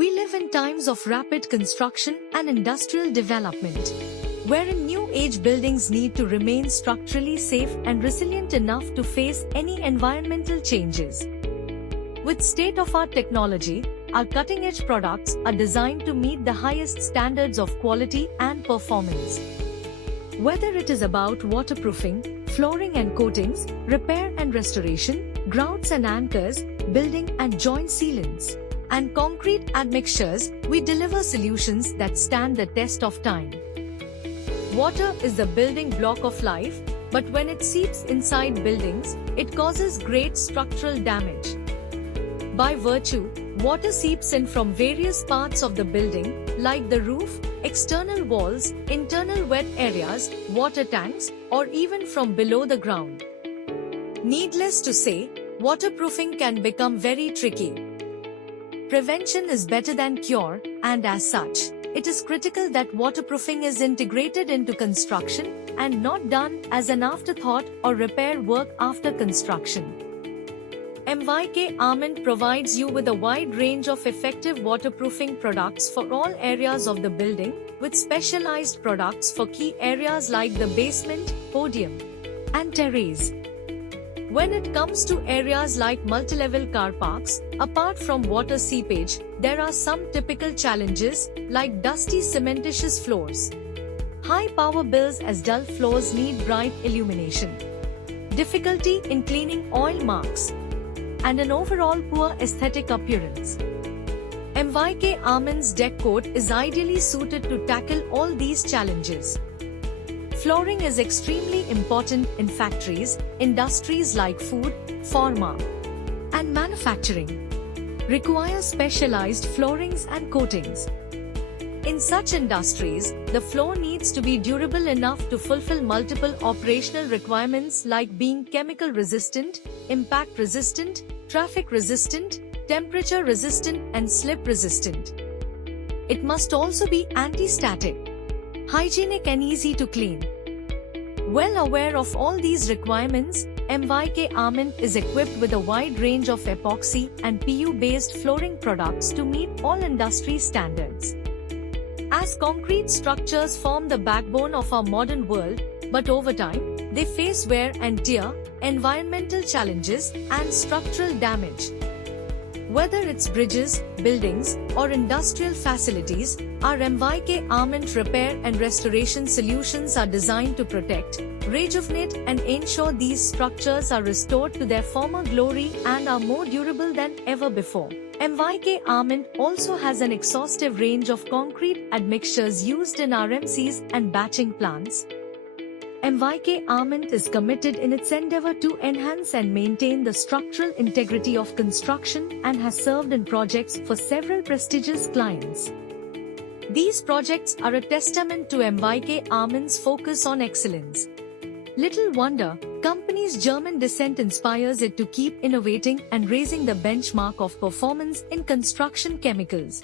We live in times of rapid construction and industrial development, wherein new age buildings need to remain structurally safe and resilient enough to face any environmental changes. With state-of-art technology, our cutting-edge products are designed to meet the highest standards of quality and performance. Whether it is about waterproofing, flooring and coatings, repair and restoration, grouts and anchors, building and joint sealants, and concrete admixtures, we deliver solutions that stand the test of time. Water is the building block of life, but when it seeps inside buildings, it causes great structural damage. By virtue, water seeps in from various parts of the building, like the roof, external walls, internal wet areas, water tanks, or even from below the ground. Needless to say, waterproofing can become very tricky. Prevention is better than cure, and as such, it is critical that waterproofing is integrated into construction and not done as an afterthought or repair work after construction. MYK Arment provides you with a wide range of effective waterproofing products for all areas of the building, with specialized products for key areas like the basement, podium, and terrace. When it comes to areas like multilevel car parks, apart from water seepage, there are some typical challenges, like dusty cementitious floors, high power bills as dull floors need bright illumination, difficulty in cleaning oil marks, and an overall poor aesthetic appearance. MYK Arment's deck coat is ideally suited to tackle all these challenges. Flooring is extremely important in factories, industries like food, pharma, and manufacturing require specialized floorings and coatings. In such industries, the floor needs to be durable enough to fulfill multiple operational requirements like being chemical resistant, impact resistant, traffic resistant, temperature resistant, and slip resistant. It must also be anti-static, hygienic and easy to clean. Well aware of all these requirements, MYK Arment is equipped with a wide range of epoxy and PU-based flooring products to meet all industry standards. As concrete structures form the backbone of our modern world, but over time, they face wear and tear, environmental challenges, and structural damage. Whether it's bridges, buildings, or industrial facilities, our MYK Arment repair and restoration solutions are designed to protect, rejuvenate, and ensure these structures are restored to their former glory and are more durable than ever before. MYK Arment also has an exhaustive range of concrete admixtures used in RMCs and batching plants. MYK Arment is committed in its endeavor to enhance and maintain the structural integrity of construction and has served in projects for several prestigious clients. These projects are a testament to MYK Arment's focus on excellence. Little wonder, company's German descent inspires it to keep innovating and raising the benchmark of performance in construction chemicals.